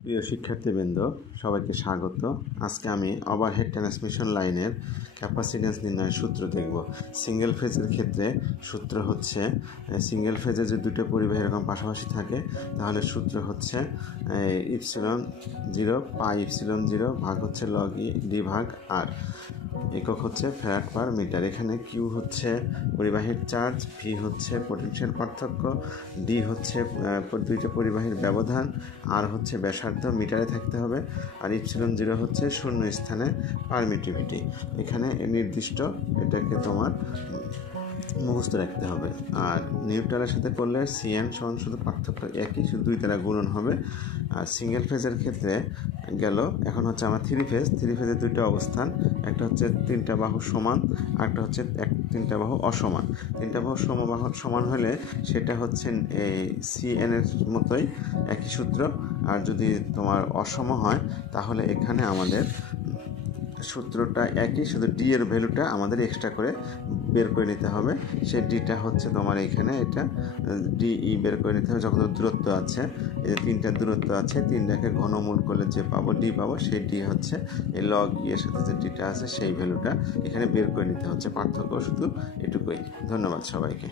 প্রিয় শিক্ষার্থীবৃন্দ, সবাইকে স্বাগত। আজকে আমি ওভারহেড ট্রান্সমিশন লাইনের ক্যাপাসিট্যান্স নির্ণয়ের সূত্র দেখব। সিঙ্গেল ফেজের ক্ষেত্রে সূত্র হচ্ছে, সিঙ্গেল ফেজে যদি দুটো পরিবাহী এরকম পাশাপাশি থাকে তাহলে সূত্র হচ্ছে ইপসিলন 0 পাই ইপসিলন 0 ভাগ হচ্ছে লগ ই ডি ভাগ আর। একক হচ্ছে ফ্যারাড পার মিটার। এখানে কিউ হচ্ছে পরিবাহীর চার্জ, ভি হচ্ছে পোটেনশিয়াল পার্থক্য, ডি হচ্ছে দুইটা পরিবাহীর ব্যবধান, আর হচ্ছে ব্যাসার্ধ মিটারে থাকতে হবে, আর ইপসিলন 0 হচ্ছে শূন্য স্থানে পারমিটিভিটি। এখানে নির্দিষ্ট এটাকে তোমার মুখস্থ রাখতে হবে। আর নিউট্রালের সাথে করলে সিএন সমান শুধু পার্থক্য একই, শুধু দুই দ্বারা গুণন হবে। আর সিঙ্গেল ফেজের ক্ষেত্রে গেল। এখন হচ্ছে আমার থ্রি ফেজের দুইটা অবস্থান, একটা হচ্ছে তিনটা বাহু সমান, আরেকটা হচ্ছে তিনটা বাহু অসমান। তিনটা বাহু সমান হলে সেটা হচ্ছে এই সিএন এর মতোই একই সূত্র। আর যদি তোমার অসম হয় তাহলে এখানে আমাদের সূত্রটা একই, শুধু ডি এর ভ্যালুটা আমাদের এক্সট্রা করে বের করে নিতে হবে। সে ডিটা হচ্ছে তোমার এখানে এটা ডিই বের করে নিতে হবে। যত দূরত্ব আছে, এই যে তিনটা দূরত্ব আছে, তিনটাকে ঘনমূল করলে যে পাবো ডি পাবো, সেই ডি হচ্ছে এই লগ ই এর সাথে যে ডিটা আছে সেই ভ্যালুটা এখানে বের করে নিতে হচ্ছে। পার্থক্য শুধু এটুকুই। ধন্যবাদ সবাইকে।